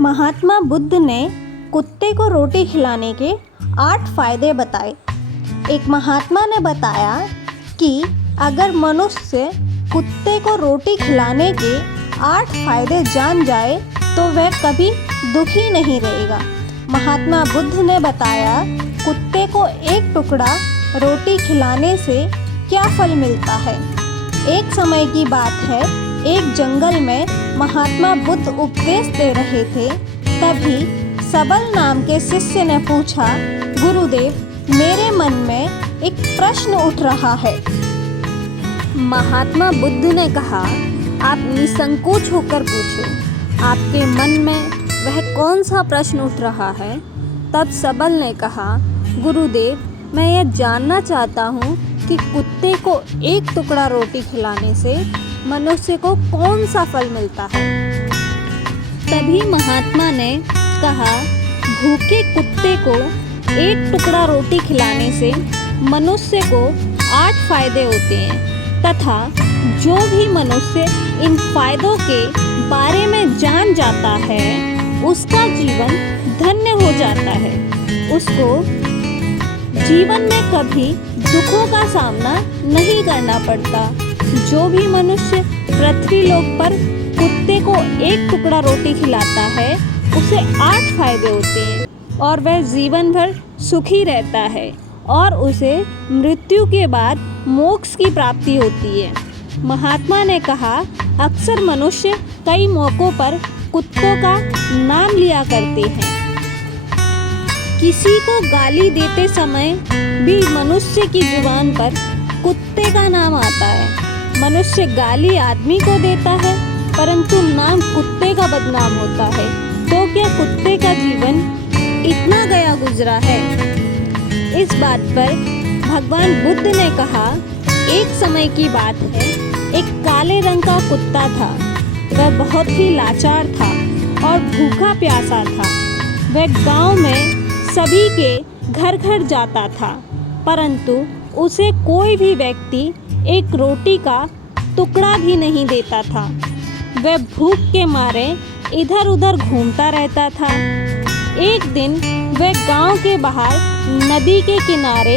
महात्मा बुद्ध ने कुत्ते को रोटी खिलाने के 8 फायदे बताए। एक महात्मा ने बताया कि अगर मनुष्य कुत्ते को रोटी खिलाने के 8 फायदे जान जाए तो वह कभी दुखी नहीं रहेगा। महात्मा बुद्ध ने बताया कुत्ते को एक टुकड़ा रोटी खिलाने से क्या फल मिलता है। एक समय की बात है, एक जंगल में महात्मा बुद्ध उपदेश दे रहे थे। तभी सबल नाम के शिष्य ने पूछा, गुरुदेव मेरे मन में एक प्रश्न उठ रहा है। महात्मा बुद्ध ने कहा, आप निसंकोच होकर पूछो, आपके मन में वह कौन सा प्रश्न उठ रहा है। तब सबल ने कहा, गुरुदेव मैं यह जानना चाहता हूँ कि कुत्ते को एक टुकड़ा रोटी खिलाने से मनुष्य को कौन सा फल मिलता है। तभी महात्मा ने कहा, भूखे कुत्ते को एक टुकड़ा रोटी खिलाने से मनुष्य को 8 फायदे होते हैं तथा जो भी मनुष्य इन फायदों के बारे में जान जाता है उसका जीवन धन्य हो जाता है। उसको जीवन में कभी दुखों का सामना नहीं करना पड़ता। जो भी मनुष्य पृथ्वी लोक पर कुत्ते को एक टुकड़ा रोटी खिलाता है उसे 8 फायदे होते हैं और वह जीवन भर सुखी रहता है और उसे मृत्यु के बाद मोक्ष की प्राप्ति होती है। महात्मा ने कहा, अक्सर मनुष्य कई मौक़ों पर कुत्तों का नाम लिया करते हैं। किसी को गाली देते समय भी मनुष्य की जुबान पर कुत्ते का नाम आता है। मनुष्य गाली आदमी को देता है परंतु नाम कुत्ते का बदनाम होता है। तो क्या कुत्ते का जीवन इतना गया गुजरा है। इस बात पर भगवान बुद्ध ने कहा, एक समय की बात है, एक काले रंग का कुत्ता था। वह बहुत ही लाचार था और भूखा प्यासा था। वह गांव में सभी के घर घर जाता था परंतु उसे कोई भी व्यक्ति एक रोटी का टुकड़ा भी नहीं देता था। वह भूख के मारे इधर उधर घूमता रहता था। एक दिन वह गांव के बाहर नदी के किनारे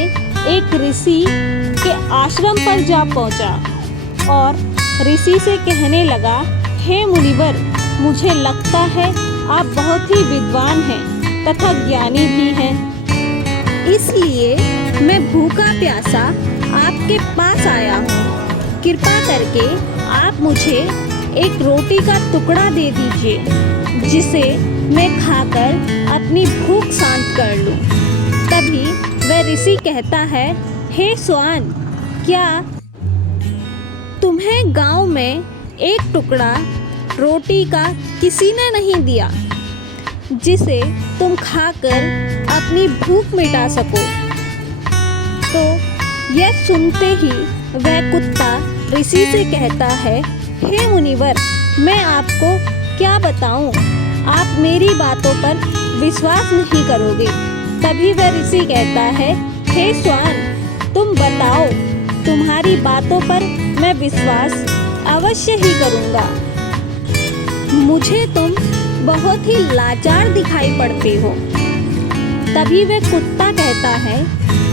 एक ऋषि के आश्रम पर जा पहुंचा और ऋषि से कहने लगा, हे मुनिवर, मुझे लगता है आप बहुत ही विद्वान हैं तथा ज्ञानी भी हैं। इसलिए मैं भूखा प्यासा आपके पास आया हूँ। कृपा करके आप मुझे एक रोटी का टुकड़ा दे दीजिए जिसे मैं खाकर अपनी भूख शांत कर लूँ। तभी वह ऋषि कहता है, हे श्वान, क्या तुम्हें गांव में एक टुकड़ा रोटी का किसी ने नहीं दिया जिसे तुम खाकर अपनी भूख मिटा सको। तो यह सुनते ही वह कुत्ता ऋषि से कहता है, हे मुनिवर, मैं आपको क्या बताऊं, आप मेरी बातों पर विश्वास नहीं करोगे। तभी वह ऋषि कहता है, हे श्वान, तुम बताओ, तुम्हारी बातों पर मैं विश्वास अवश्य ही करूँगा। मुझे तुम बहुत ही लाचार दिखाई पड़ते हो। तभी वह कुत्ता कहता है,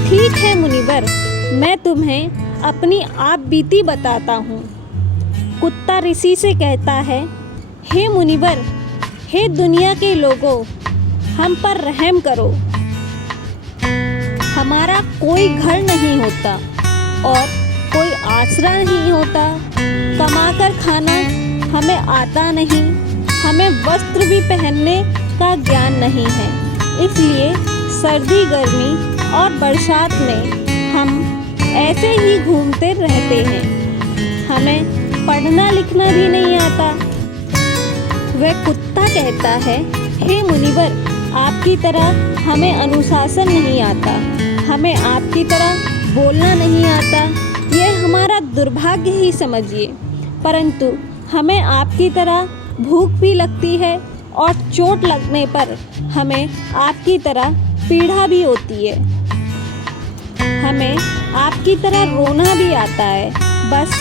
ठीक है मुनिवर, मैं तुम्हें अपनी आप बीती बताता हूँ। कुत्ता ऋषि से कहता है, हे मुनिवर, हे दुनिया के लोगों, हम पर रहम करो। हमारा कोई घर नहीं होता और कोई आसरा नहीं होता। कमाकर खाना हमें आता नहीं, हमें वस्त्र भी पहनने का ज्ञान नहीं है। इसलिए सर्दी, गर्मी और बरसात में हम ऐसे ही घूमते रहते हैं। हमें पढ़ना लिखना भी नहीं आता। वह कुत्ता कहता है, हे मुनिवर, आपकी तरह हमें अनुशासन नहीं आता, हमें आपकी तरह बोलना नहीं आता। यह हमारा दुर्भाग्य ही समझिए, परंतु हमें आपकी तरह भूख भी लगती है और चोट लगने पर हमें आपकी तरह पीड़ा भी होती है। हमें आपकी तरह रोना भी आता है। बस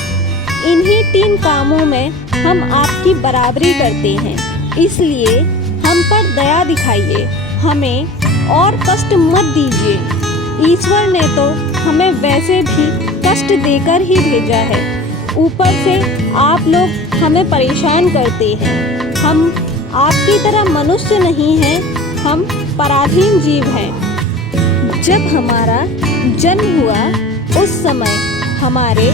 इन्हीं 3 कामों में हम आपकी बराबरी करते हैं। इसलिए हम दया दिखाइए, हमें और कष्ट मत दीजिए। ईश्वर ने तो हमें वैसे भी कष्ट देकर ही भेजा है, ऊपर से आप लोग हमें परेशान करते हैं। हम आपकी तरह मनुष्य नहीं हैं, हम पराधीन जीव हैं। जब हमारा जन्म हुआ उस समय हमारे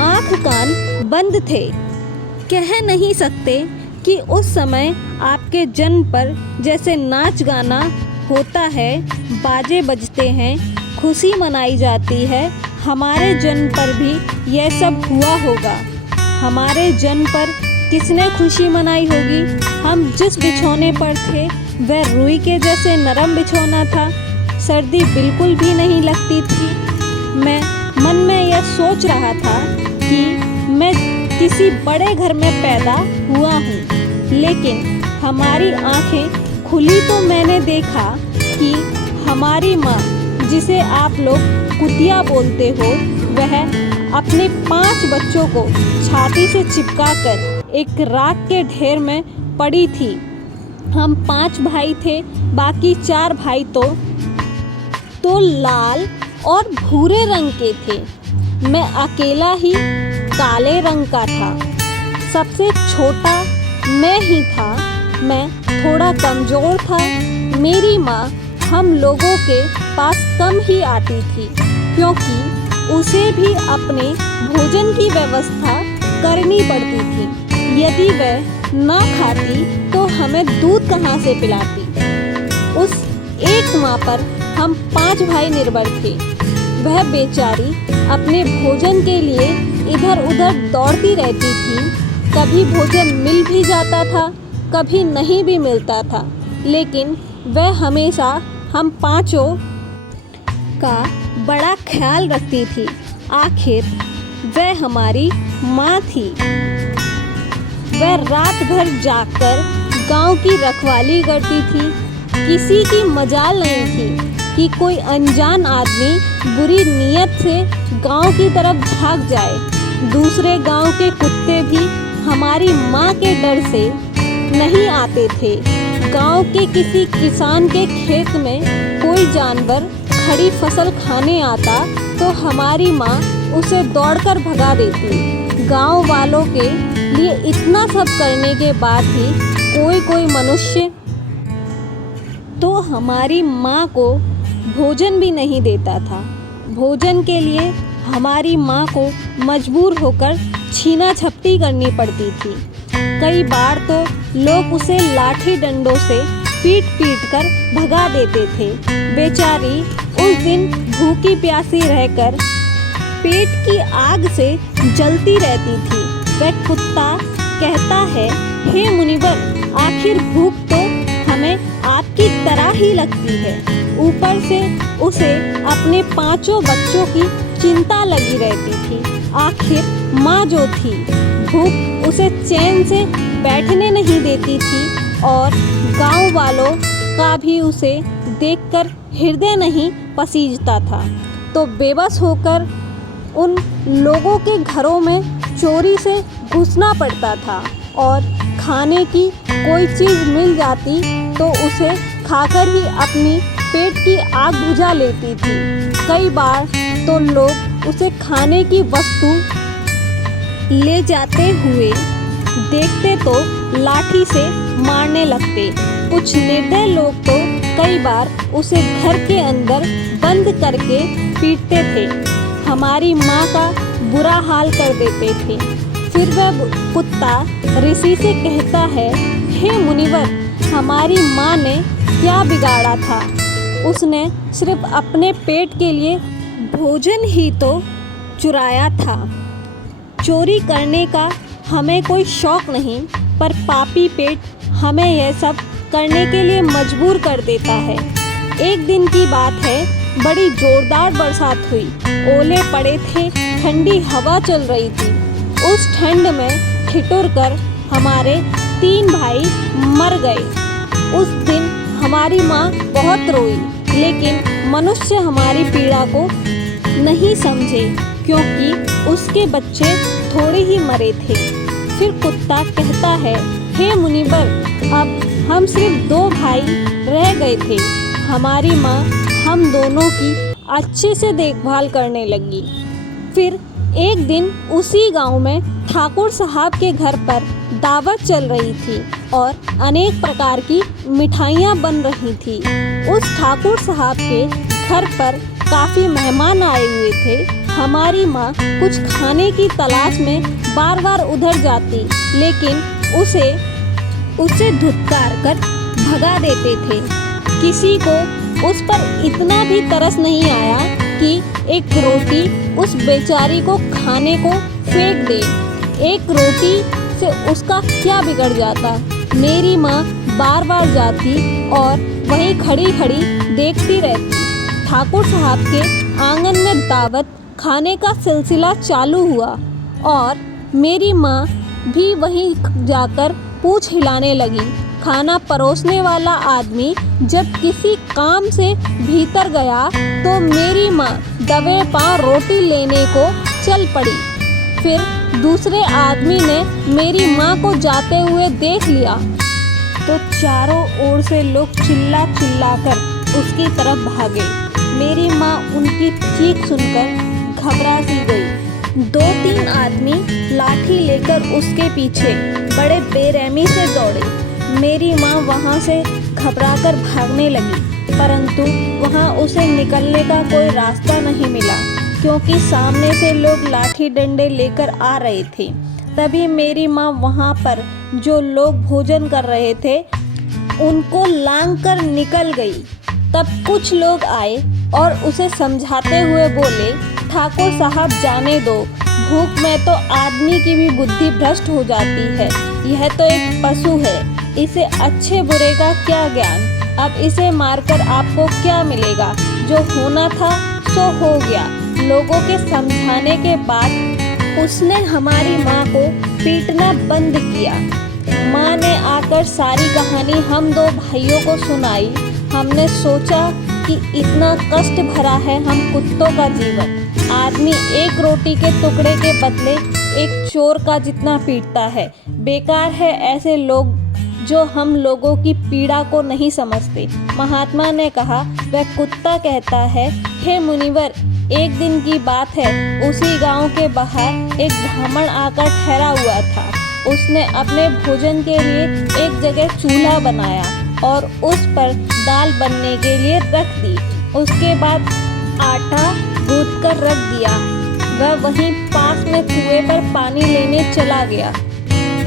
आँख कान बंद थे। कह नहीं सकते कि उस समय आपके जन्म पर जैसे नाच गाना होता है, बाजे बजते हैं, खुशी मनाई जाती है, हमारे जन्म पर भी यह सब हुआ होगा। हमारे जन्म पर किसने खुशी मनाई होगी? हम जिस बिछौने पर थे वह रुई के जैसे नरम बिछौना था, सर्दी बिल्कुल भी नहीं लगती थी। मैं मन में यह सोच रहा था कि मैं किसी बड़े घर में पैदा हुआ हूँ, लेकिन हमारी आंखें खुली तो मैंने देखा कि हमारी माँ, जिसे आप लोग कुतिया बोलते हो, वह अपने 5 बच्चों को छाती से चिपकाकर एक राख के ढेर में पड़ी थी। हम 5 भाई थे, बाकी 4 भाई तो लाल और भूरे रंग के थे। मैं अकेला ही काले रंग का था। सबसे छोटा मैं ही था। मैं थोड़ा कमज़ोर था। मेरी माँ हम लोगों के पास कम ही आती थी, क्योंकि उसे भी अपने भोजन की व्यवस्था करनी पड़ती थी। यदि वह ना खाती तो हमें दूध कहाँ से पिलाती। उस एक माँ पर हम 5 भाई निर्भर थे। वह बेचारी अपने भोजन के लिए इधर उधर दौड़ती रहती थी। कभी भोजन मिल भी जाता था, कभी नहीं भी मिलता था, लेकिन वह हमेशा हम 5 का बड़ा ख्याल रखती थी। आखिर वह हमारी माँ थी। वह रात भर जागकर गांव की रखवाली करती थी। किसी की मजाल नहीं थी कि कोई अनजान आदमी बुरी नीयत से गांव की तरफ भाग जाए। दूसरे गांव के कुत्ते भी हमारी माँ के डर से नहीं आते थे। गांव के किसी किसान के खेत में कोई जानवर खड़ी फसल खाने आता तो हमारी माँ उसे दौड़कर भगा देती। गांव वालों के लिए इतना सब करने के बाद भी कोई मनुष्य तो हमारी माँ को भोजन भी नहीं देता था। भोजन के लिए हमारी माँ को मजबूर होकर छीना झपटी करनी पड़ती थी। कई बार तो लोग उसे लाठी डंडों से पीट कर भगा देते थे। बेचारी उस दिन भूखी प्यासी रहकर पेट की आग से जलती रहती थी। वह कुत्ता कहता है, हे मुनिवर, आखिर भूख तो हमें आपकी तरह ही लगती है। ऊपर से उसे अपने 5 बच्चों की चिंता लगी रहती थी। आखिर माँ जो थी, भूख उसे चैन से बैठने नहीं देती थी और गांव वालों का भी उसे देखकर हृदय नहीं पसीजता था। तो बेबस होकर उन लोगों के घरों में चोरी से घुसना पड़ता था और खाने की कोई चीज़ मिल जाती तो उसे खाकर ही अपनी पेट की आग बुझा लेती थी। कई बार तो लोग उसे खाने की वस्तु ले जाते हुए देखते तो लाठी से मारने लगते। कुछ निर्दय लोग तो कई बार उसे घर के अंदर बंद करके पीटते थे। हमारी माँ का बुरा हाल कर देते थे। फिर वह कुत्ता ऋषि से कहता है, हे मुनिवर, हमारी माँ ने क्या बिगाड़ा था? उसने सिर्फ अपने पेट के लिए भोजन ही तो चुराया था। चोरी करने का हमें कोई शौक नहीं, पर पापी पेट हमें यह सब करने के लिए मजबूर कर देता है। एक दिन की बात है, बड़ी जोरदार बरसात हुई। ओले पड़े थे, ठंडी हवा चल रही थी। उस ठंड में ठिठुर कर हमारे 3 भाई मर गए। उस दिन हमारी माँ बहुत रोई, लेकिन मनुष्य हमारी पीड़ा को नहीं समझे, क्योंकि उसके बच्चे थोड़े ही मरे थे। फिर कुत्ता कहता है, हे मुनिवर, अब हम सिर्फ 2 भाई रह गए थे। हमारी माँ हम दोनों की अच्छे से देखभाल करने लगी। फिर एक दिन उसी गांव में ठाकुर साहब के घर पर दावत चल रही थी और अनेक प्रकार की मिठाइयाँ बन रही थी। उस ठाकुर साहब के घर पर काफ़ी मेहमान आए हुए थे। हमारी माँ कुछ खाने की तलाश में बार बार उधर जाती, लेकिन उसे धुतकार कर भगा देते थे। किसी को उस पर इतना भी तरस नहीं आया कि एक रोटी उस बेचारी को खाने को फेंक दे। एक रोटी से उसका क्या बिगड़ जाता। मेरी माँ बार बार जाती और वहीं खड़ी खड़ी देखती रहती। ठाकुर साहब के आंगन में दावत खाने का सिलसिला चालू हुआ और मेरी माँ भी वहीं जाकर पूँछ हिलाने लगी। खाना परोसने वाला आदमी जब किसी काम से भीतर गया तो मेरी माँ दबे पाँव रोटी लेने को चल पड़ी। फिर दूसरे आदमी ने मेरी माँ को जाते हुए देख लिया तो चारों ओर से लोग चिल्ला कर उसकी तरफ भागे। मेरी माँ उनकी चीख सुनकर घबरा सी गई। 2-3 आदमी लाठी लेकर उसके पीछे बड़े बेरहमी से दौड़े। मेरी माँ वहाँ से घबराकर भागने लगी, परंतु वहाँ उसे निकलने का कोई रास्ता नहीं मिला, क्योंकि सामने से लोग लाठी डंडे लेकर आ रहे थे। तभी मेरी माँ वहाँ पर जो लोग भोजन कर रहे थे उनको लांघकर निकल गई। तब कुछ लोग आए और उसे समझाते हुए बोले, ठाकुर साहब जाने दो, भूख में तो आदमी की भी बुद्धि भ्रष्ट हो जाती है। यह तो एक पशु है, इसे अच्छे बुरे का क्या ज्ञान। अब इसे मारकर आपको क्या मिलेगा, जो होना था सो हो गया। लोगों के समझाने के बाद उसने हमारी माँ को पीटना बंद किया। माँ ने आकर सारी कहानी हम 2 भाइयों को सुनाई। हमने सोचा कि इतना कष्ट भरा है हम कुत्तों का जीवन। आदमी एक रोटी के टुकड़े के बदले एक चोर का जितना पीटता है। बेकार है ऐसे लोग जो हम लोगों की पीड़ा को नहीं समझते। महात्मा ने कहा, वह कुत्ता कहता है, हे मुनिवर, एक दिन की बात है, उसी गांव के बाहर एक ब्राह्मण आकर ठहरा हुआ था। उसने अपने भोजन के लिए एक जगह चूल्हा बनाया और उस पर दाल बनने के लिए रख दी। उसके बाद आटा गूंथ कर रख दिया। वह वहीं पास में कुएं पर पानी लेने चला गया।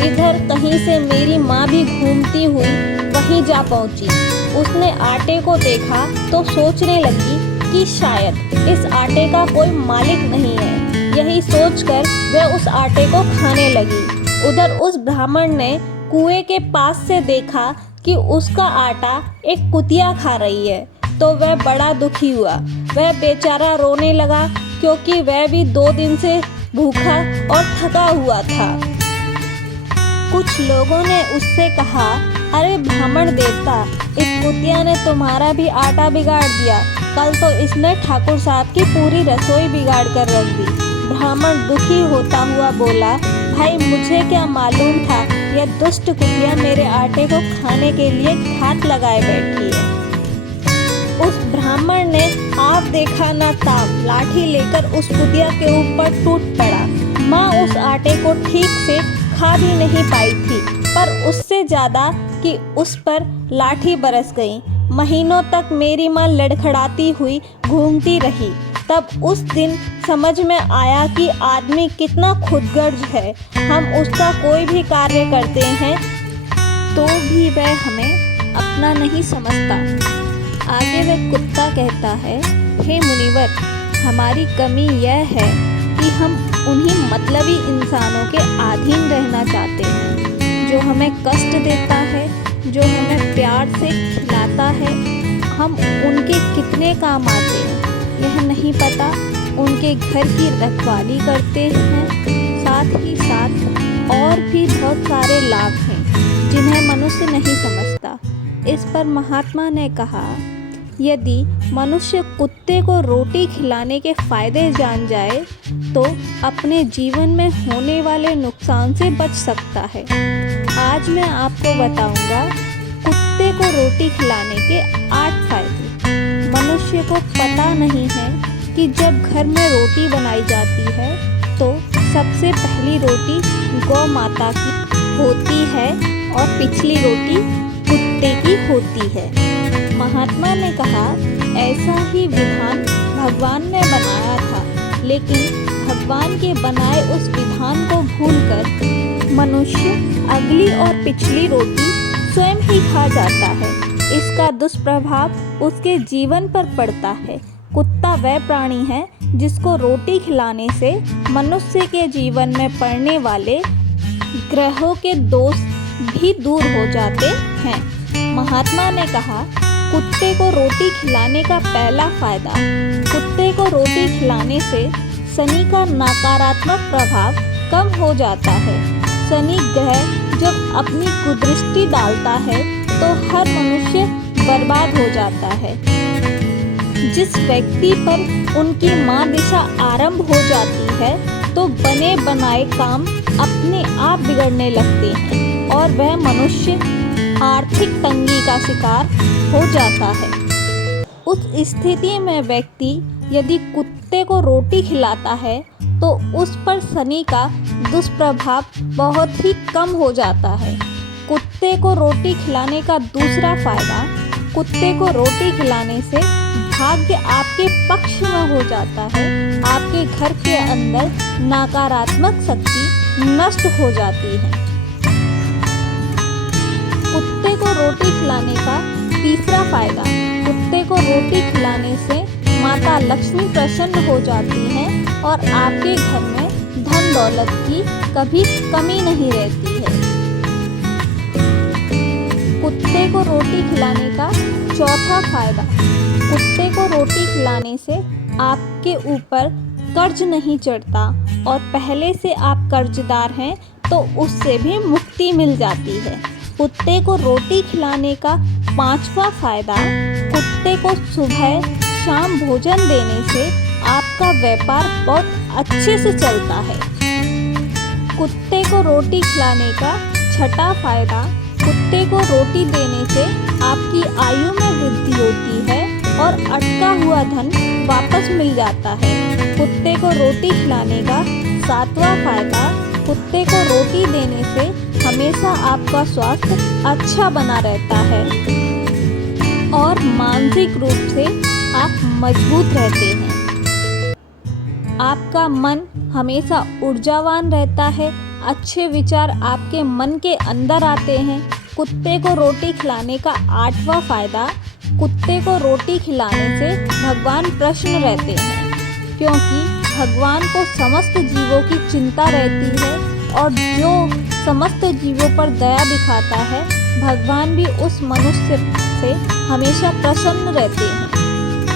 इधर कहीं से मेरी माँ भी घूमती हुई वहीं जा पहुँची। उसने आटे को देखा तो सोचने लगी कि शायद इस आटे का कोई मालिक नहीं है। यही सोचकर वह उस आटे को खाने लगी। उधर उस ब्राह्मण ने कुएं के पास से देखा कि उसका आटा एक कुतिया खा रही है, तो वह बड़ा दुखी हुआ। वह बेचारा रोने लगा, क्योंकि वह भी 2 दिन से भूखा और थका हुआ था। कुछ लोगों ने उससे कहा, अरे ब्राह्मण देवता, इस कुतिया ने तुम्हारा भी आटा बिगाड़ दिया। कल तो इसने ठाकुर साहब की पूरी रसोई बिगाड़ कर रख दी। ब्राह्मण दुखी होता हुआ बोला, भाई मुझे क्या मालूम था यह दुष्ट कुतिया मेरे आटे को खाने के लिए घात लगाए बैठी है। उस ब्राह्मण ने आप देखा ना ताप लाठी लेकर उस कुतिया के ऊपर टूट पड़ा। माँ उस आटे को ठीक से खा भी नहीं पाई थी, पर उससे ज़्यादा कि उस पर लाठी बरस गई। महीनों तक मेरी माँ लड़खड़ाती हुई घूमती रही। तब उस दिन समझ में आया कि आदमी कितना खुदगर्ज है। हम उसका कोई भी कार्य करते हैं तो भी वह हमें अपना नहीं समझता। आगे वह कुत्ता कहता है, हे मुनिवर, हमारी कमी यह है कि हम उन्हीं मतलबी इंसानों के अधीन रहना चाहते हैं, जो हमें कष्ट देता है, जो हमें प्यार से खिलाता है। हम उनके कितने काम आते हैं यह नहीं पता। उनके घर की रखवाली करते हैं, साथ ही साथ और भी बहुत सारे लाभ हैं जिन्हें मनुष्य नहीं समझता। इस पर महात्मा ने कहा, यदि मनुष्य कुत्ते को रोटी खिलाने के फायदे जान जाए तो अपने जीवन में होने वाले नुकसान से बच सकता है। आज मैं आपको बताऊंगा रोटी खिलाने के 8 फायदे। मनुष्य को पता नहीं है कि जब घर में रोटी बनाई जाती है तो सबसे पहली रोटी गौ माता की होती है और पिछली रोटी कुत्ते की होती है। महात्मा ने कहा, ऐसा ही विधान भगवान ने बनाया था, लेकिन भगवान के बनाए उस विधान को भूलकर मनुष्य अगली और पिछली रोटी स्वयं ही खा जाता है। इसका दुष्प्रभाव उसके जीवन पर पड़ता है। कुत्ता वह प्राणी है जिसको रोटी खिलाने से मनुष्य के जीवन में पड़ने वाले ग्रहों के दोष भी दूर हो जाते हैं। महात्मा ने कहा, कुत्ते को रोटी खिलाने का पहला फायदा, कुत्ते को रोटी खिलाने से शनि का नकारात्मक प्रभाव कम हो जाता है। शनि ग्रह जब अपनी कुदृष्टि डालता है तो हर मनुष्य बर्बाद हो जाता है। जिस व्यक्ति पर उनकी महादशा आरंभ हो जाती है तो बने बनाए काम अपने आप बिगड़ने लगते हैं और वह मनुष्य आर्थिक तंगी का शिकार हो जाता है। उस स्थिति में व्यक्ति यदि कुत्ते को रोटी खिलाता है तो उस पर शनि का दुष्प्रभाव बहुत ही कम हो जाता है। कुत्ते को रोटी खिलाने का दूसरा फायदा, कुत्ते को रोटी खिलाने से भाग्य आपके पक्ष में हो जाता है। आपके घर के अंदर नकारात्मक शक्ति नष्ट हो जाती है। कुत्ते को रोटी खिलाने का तीसरा फायदा, कुत्ते को रोटी खिलाने से माता लक्ष्मी प्रसन्न हो जाती हैं और आपके घर में धन दौलत की कभी कमी नहीं रहती है। कुत्ते को रोटी खिलाने का चौथा फायदा, कुत्ते को रोटी खिलाने से आपके ऊपर कर्ज नहीं चढ़ता और पहले से आप कर्जदार हैं तो उससे भी मुक्ति मिल जाती है। कुत्ते को रोटी खिलाने का पांचवा फायदा, कुत्ते को सुबह शाम भोजन देने से आपका व्यापार बहुत अच्छे से चलता है। कुत्ते को रोटी खिलाने का छठा फायदा, कुत्ते को रोटी देने से आपकी आयु में वृद्धि होती है और अटका हुआ धन वापस मिल जाता है। कुत्ते को रोटी खिलाने का सातवां फायदा, कुत्ते को रोटी देने से हमेशा आपका स्वास्थ्य अच्छा बना रहता है और मानसिक रूप से आप मजबूत रहते हैं। आपका मन हमेशा ऊर्जावान रहता है, अच्छे विचार आपके मन के अंदर आते हैं। कुत्ते को रोटी खिलाने का आठवां फायदा, कुत्ते को रोटी खिलाने से भगवान प्रसन्न रहते हैं, क्योंकि भगवान को समस्त जीवों की चिंता रहती है और जो समस्त जीवों पर दया दिखाता है, भगवान भी उस मनुष्य से हमेशा प्रसन्न रहते हैं।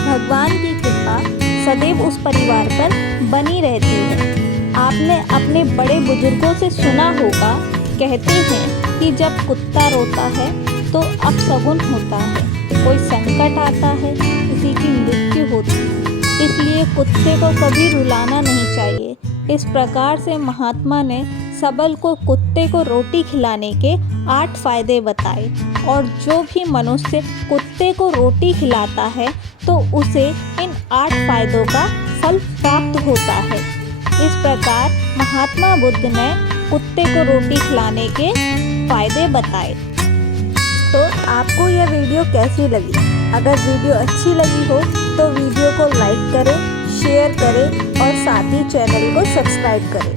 भगवान की कृपा सदैव उस परिवार पर बनी रहती है। आपने अपने बड़े बुजुर्गों से सुना होगा, कहते हैं कि जब कुत्ता रोता है तो अपशगुन होता है, कोई संकट आता है, किसी की मृत्यु होती है। इसलिए कुत्ते को कभी रुलाना नहीं चाहिए। इस प्रकार से महात्मा ने सबल को कुत्ते को रोटी खिलाने के 8 फायदे बताए और जो भी मनुष्य कुत्ते को रोटी खिलाता है तो उसे इन 8 फायदों का फल प्राप्त होता है। इस प्रकार महात्मा बुद्ध ने कुत्ते को रोटी खिलाने के फायदे बताए। तो आपको यह वीडियो कैसी लगी? अगर वीडियो अच्छी लगी हो तो वीडियो को लाइक करें, शेयर करें और साथ ही चैनल को सब्सक्राइब करें।